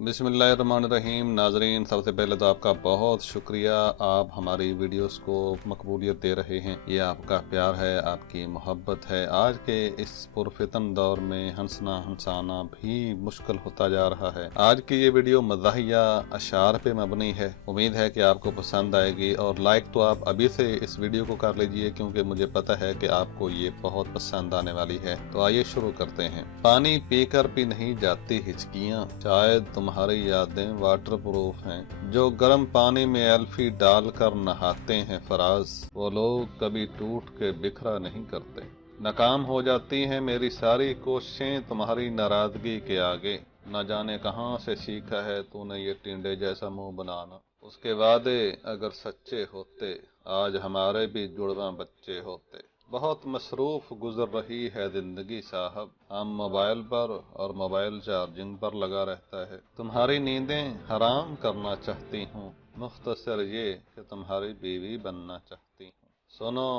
बिस्मिल्लाहिर्रहमानिर्रहीम। नाजरीन, सबसे पहले तो आपका बहुत शुक्रिया, आप हमारी वीडियोस को मकबूलियत दे रहे हैं। ये आपका प्यार है, आपकी मोहब्बत है। आज के इस पुरफितन दौर में हंसना हंसाना भी मुश्किल होता जा रहा है। आज की ये वीडियो मज़ाहिया अशार पे मबनी है। उम्मीद है कि आपको पसंद आएगी, और लाइक तो आप अभी से इस वीडियो को कर लीजिए, क्योंकि मुझे पता है कि आपको ये बहुत पसंद आने वाली है। तो आइए शुरू करते हैं। पानी पीकर भी नहीं जाती हिचकियाँ, शायद तुम्हारी यादें वाटर प्रूफ हैं। जो गर्म पानी में एल्फी डालकर नहाते हैं फराज, वो लोग कभी टूट के बिखरा नहीं करते। नाकाम हो जाती हैं मेरी सारी कोशिशें तुम्हारी नाराजगी के आगे। न जाने कहाँ से सीखा है तूने ये टिंडे जैसा मुंह बनाना। उसके वादे अगर सच्चे होते, आज हमारे भी जुड़वां बच्चे होते। बहुत मसरूफ गुजर रही है जिंदगी साहब, हम मोबाइल पर और मोबाइल चार्जिंग पर लगा रहता है। तुम्हारी नींदें हराम करना चाहती हूँ, मुख्तसर ये कि तुम्हारी बीवी बनना चाहती हूँ। सुनो,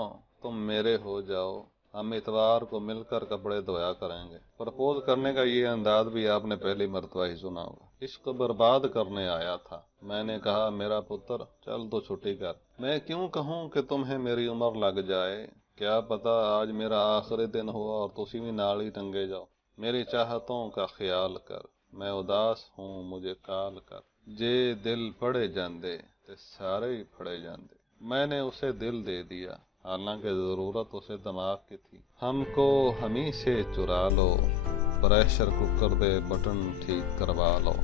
तुम मेरे हो जाओ, हम इतवार को मिलकर कपड़े धोया करेंगे। प्रपोज करने का ये अंदाज भी आपने पहली मर्तबा ही सुना होगा। इश्क बर्बाद करने आया था, मैंने कहा मेरा पुत्र चल तो छुट्टी कर। मैं क्यों कहूँ कि तुम्हें मेरी उम्र लग जाए, क्या पता आज मेरा आखिरी दिन हो और तुसी भी नाल ही टंगे जाओ। मेरी चाहतों का ख्याल कर, मैं उदास हूँ मुझे काल कर। जे दिल फड़े जांदे ते सारे ही फड़े जांदे। मैंने उसे दिल दे दिया, हालांकि जरूरत उसे दिमाग की थी। हमको हमी से चुरा लो, प्रेशर कुकर दे बटन ठीक करवा लो।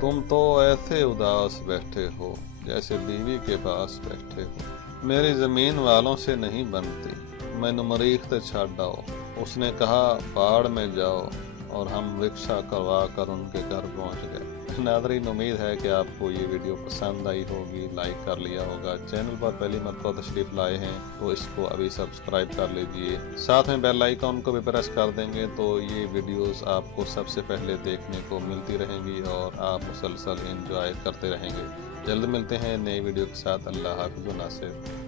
तुम तो ऐसे उदास बैठे हो जैसे बीवी के पास बैठे हो। मेरी जमीन वालों से नहीं बनती, मैनू मरीख ते छाड़ आओ। उसने कहा पहाड़ में जाओ, और हम रिक्शा करवा कर उनके घर पहुंच गए। नाज़रीन, उम्मीद है कि आपको ये वीडियो पसंद आई होगी, लाइक कर लिया होगा। चैनल पर पहली मरतबा तशरीफ लाए हैं तो इसको अभी सब्सक्राइब कर लीजिए, साथ में बेल आइकॉन को भी प्रेस कर देंगे तो ये वीडियोस आपको सबसे पहले देखने को मिलती रहेंगी और आप मुसलसल एंजॉय करते रहेंगे। जल्द मिलते हैं नई वीडियो के साथ। अल्लाह हाफ़िज़ व नासिर।